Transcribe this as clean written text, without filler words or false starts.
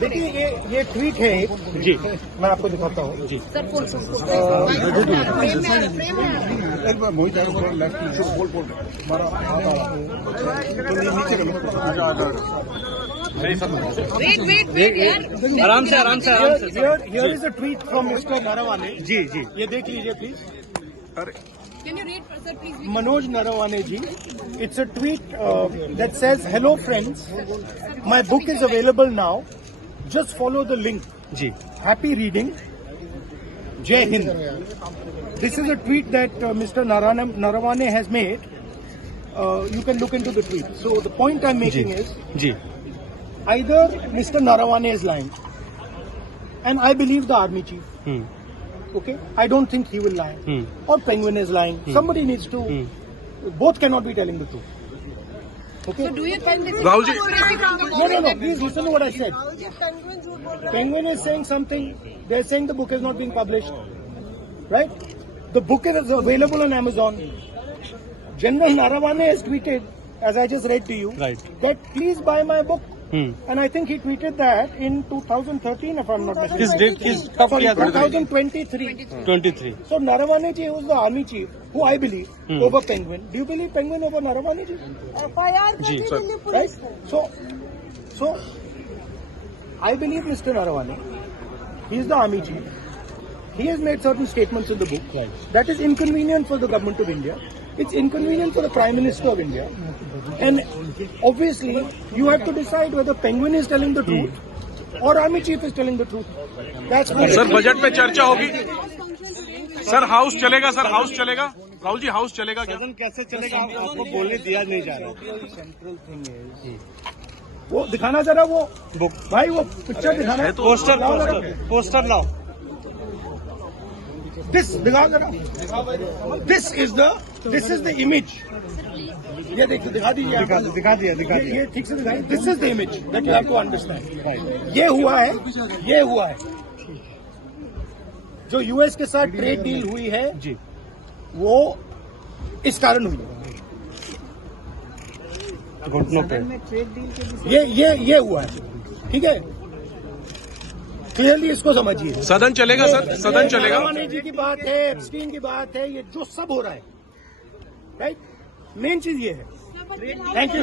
देखिए ये ट्वीट है जी, मैं आपको दिखाता हूँ जी। आराम से आराम से आराम से। Here is a tweet from mister Naravane ji ji, ये देख लीजिए please. Can you read, sir, please? Manoj Narawane ji, it's a tweet that says, "Hello friends, my book is available now. Just follow the link. जी Happy reading. Jai Hind." This is a tweet that Mr. Narawane has made. You can look into the tweet. So the point I'm making is, जी either Mr. Narawane is lying, and I believe the army chief. Okay, I don't think he will lie. Or Penguin is lying. Somebody needs to. Both cannot be telling the truth. Okay. So do you think this is Rahul ji- conspiracy from the No. Please listen to what I said. Penguin is saying something. They're saying the book is not being published. Right? The book is available on Amazon. General Narawane has tweeted, as I just read to you, Right. that please buy my book. And I think he tweeted that in 2013, if I'm not किस mistaken. Date किस कब Sorry, किया था? 2023. 23। So Narawane ji, who's the army chief, who I believe, over Penguin. Do you believe Penguin over Narawane ji? जी sir, Right? So, I believe Mr. Narawane. He is the army chief. He has made certain statements in the book. Right. That is inconvenient for the government of India. It's inconvenient for the Prime Minister of India. And obviously, you have to decide whether Penguin is telling the truth or Army Chief is telling the truth. That's what sir budget पे चर्चा होगी। Sir house चलेगा, sir house चलेगा। Rahul ji house चलेगा क्या? सदन कैसे चलेगा? आपको बोलने दिया नहीं जा रहा। central thing is, वो दिखाना जरा वो बुक भाई वो पिक्चर दिखाना। पोस्टर लाओ। This दिखा जरा। This is the image. ये देखिए दिखा दीजिए। दिखा दिया। ये ठीक से दिखाइए। This is the image that you have to understand. ये हुआ है। जो यूएस के साथ ट्रेड डील हुई है जी वो इस कारण हुई है। घुटनों पे ये हुआ है। ठीक है, क्लियरली इसको समझिए। सदन चलेगा सर, सदन चलेगा। नरवाने जी की बात है, एप्स्टीन की बात है, ये जो सब हो रहा है, राइट, मेन चीज ये है। Thank you.